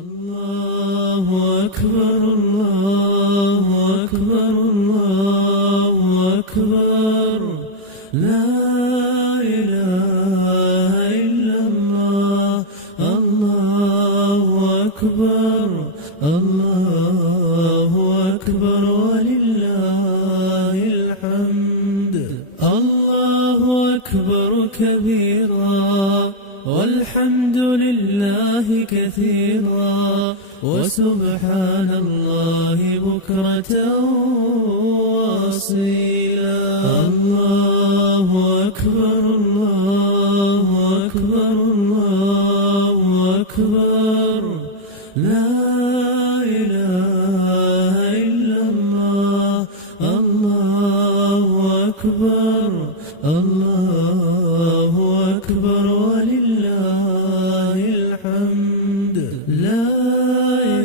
الله أكبر الله أكبر الله أكبر لا إله إلا الله الله أكبر الله أكبر ولله الحمد الله أكبر كبيرا والحمد لله كثيرا وسبحان الله بكرة وأصيلا الله أكبر الله أكبر الله أكبر لا إله إلا الله الله أكبر الله أكبر ولله الحمد لا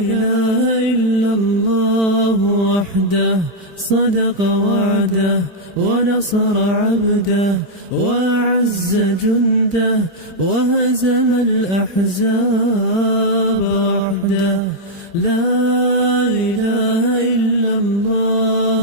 إله إلا الله وحده صدق وعده ونصر عبده وأعز جنده وهزم الأحزاب وحده لا إله إلا الله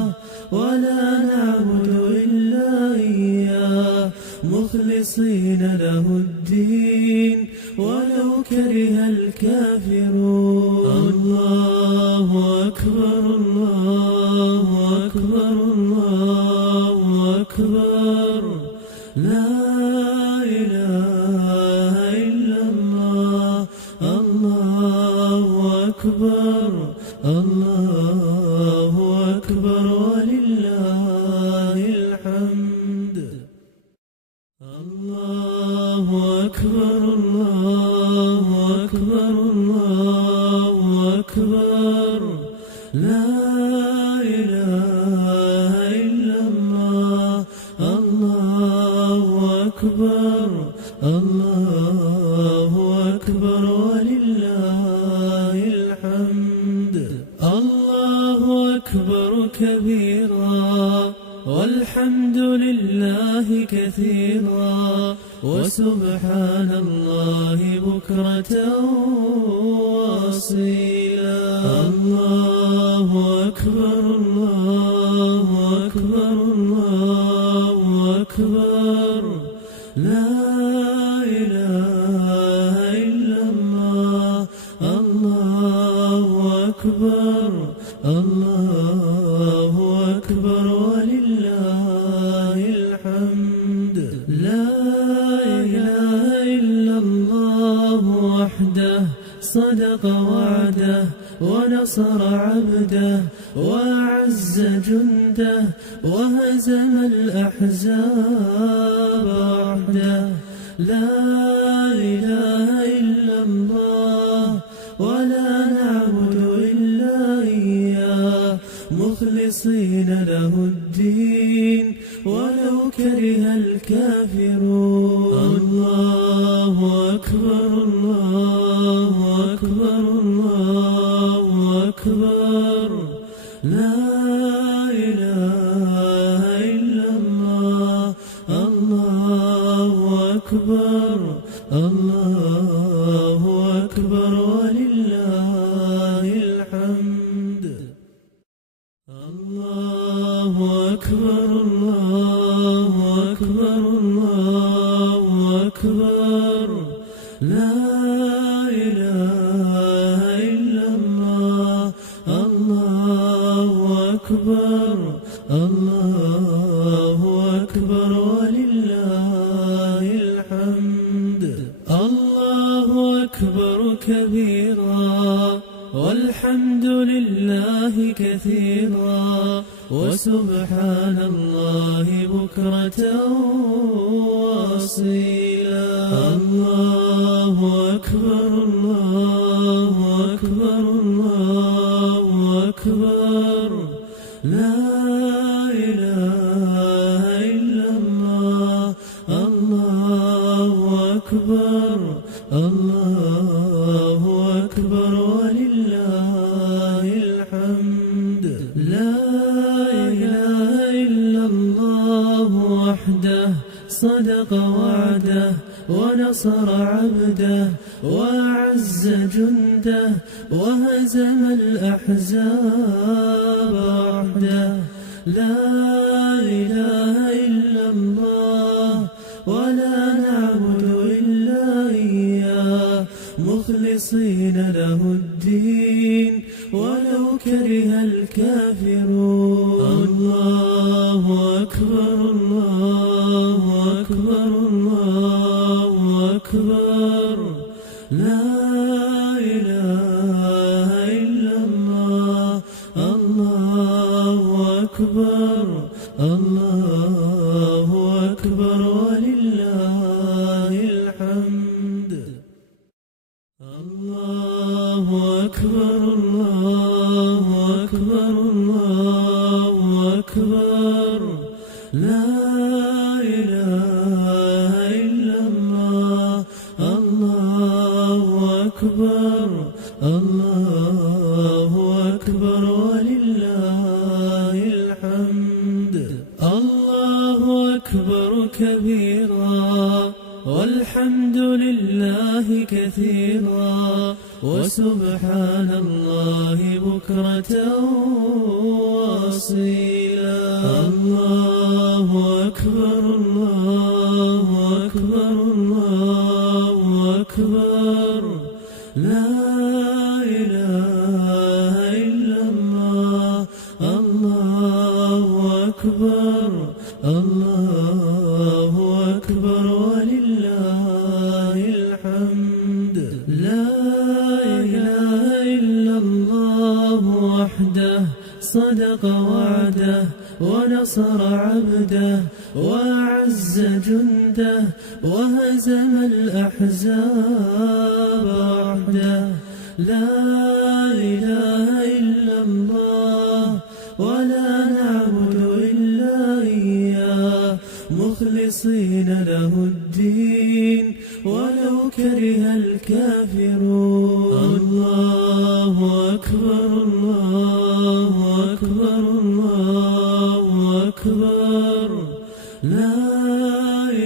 ولا نعبد إلا إياه مخلصين له الدين ولو كره الكافرون الله أكبر الله أكبر الله أكبر لا إله إلا الله الله أكبر الله أكبر ولله الحمد الله أكبر الله أكبر الله أكبر لا إله إلا الله الله أكبر الله أكبر ولله الحمد الله أكبر كبيرا والحمد لله كثيرا وسبحان الله بكرة وأصيلا الله أكبر الله أكبر الله أكبر لا إله إلا الله الله أكبر الله أكبر ولله الحمد لا إله إلا الله وحده صدق وعده ونصر عبده وأعز جنده وهزم الأحزاب وحده لا إله إلا الله ولا نعبد إلا إياه مخلصين له الدين ولو كره الكافرون الله أكبر الله أكبر الله أكبر لا إله إلا الله الله أكبر الله أكبر ولله الحمد الله أكبر الله أكبر الله أكبر لا إله إلا الله الله أكبر الله أكبر ولله الحمد الله أكبر كبيرا والحمد لله كثيرا وسبحان الله بكرة وأصيلا الله أكبر الله أكبر الله أكبر لا إله إلا الله الله أكبر الله أكبر ولله الحمد لا إله إلا الله وحده صدق وعده ونصر عبده وأعز جنده جنده وهزم الأحزاب وحده. لا إله إلا الله ولا نعبد إلا إياه مخلصين له الدين ولو كره الكافرون. الله أكبر الله أكبر الله أكبر. لا إله إلا الله. الله أكبر الله أكبر ولله الحمد. الله أكبر الله أكبر الله أكبر. لا إله إلا الله. الله أكبر الله أكبر ولله الحمد. الله أكبر كبيرا والحمد لله كثيرا وسبحان الله بكرة وأصيلا. الله أكبر الله أكبر الله أكبر. لا إله إلا الله. الله أكبر الله أكبر ولله الحمد. لا إله إلا الله وحده صدق وعده ونصر عبده وأعز جنده وهزم الأحزاب وحده. لا إله إلا الله ولا نعبد إلا إياه مخلصين له الدين ولو كره الكافرون. الله أكبر الله أكبر الله أكبر. لا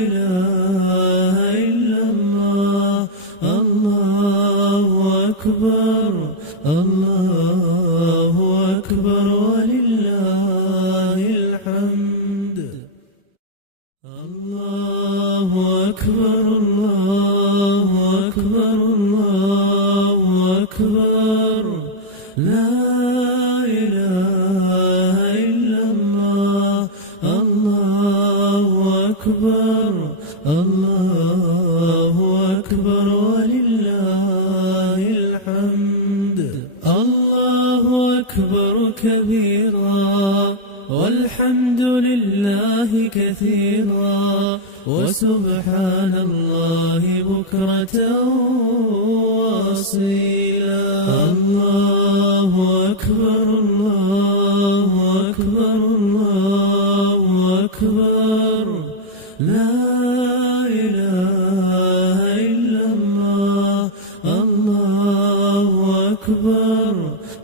إله إلا الله. الله أكبر الله أكبر ولله الحمد. الله أكبر الله أكبر الله أكبر. لا إله إلا الله. الله أكبر الله أكبر ولله الحمد. الله أكبر كبيرا والحمد لله كثيرا وسبحان الله بكرة وأصيلا. الله أكبر الله أكبر الله أكبر. لا إله إلا الله. الله أكبر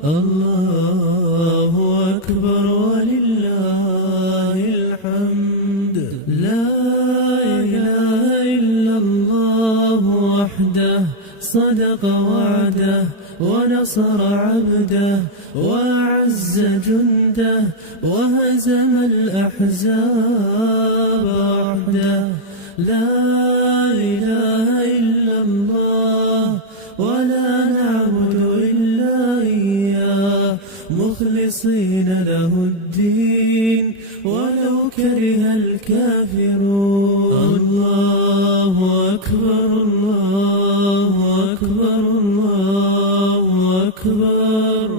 الله أكبر ولله الحمد. لا إله إلا الله وحده صدق وعده ونصر عبده وأعز جنده وهزم الأحزاب وحده. لا إله إلا الله ولا نعبد إلا إياه مخلصين له الدين ولو كره الكافرون. الله أكبر الله أكبر الله أكبر.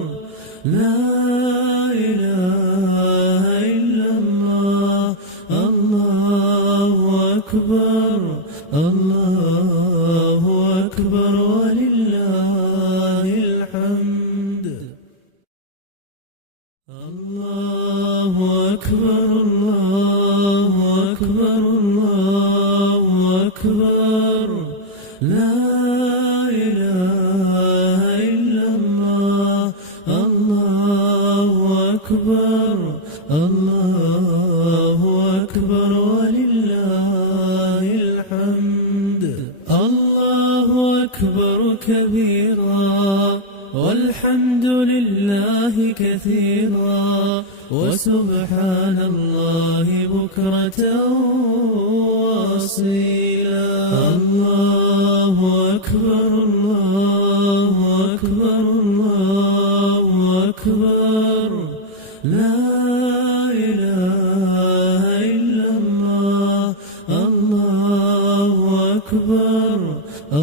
لا إله إلا الله. الله أكبر الله أكبر ولله الحمد. الله أكبر الله أكبر الله أكبر. لا إله إلا الله. الله أكبر الله أكبر ولله الحمد. والحمد لله كثيرا وسبحان الله بكرة وأصيلا. الله أكبر الله أكبر الله أكبر لا إله إلا الله. الله أكبر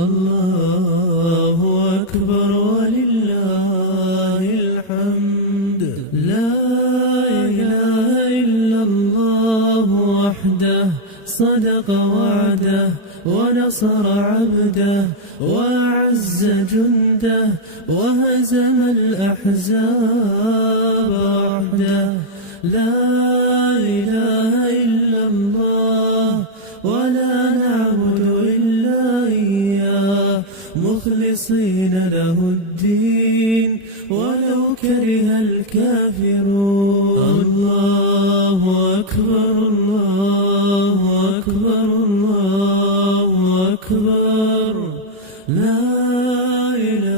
الله أكبر ولله الحمد. لا إله إلا الله وحده صدق وعده ونصر عبده وأعز جنده وهزم الأحزاب وحده. لا إله إلا الله ولا نعبد إلا إياه مخلصين له الدين ولو كره الكافرون. الله أكبر الله أكبر الله أكبر لا إله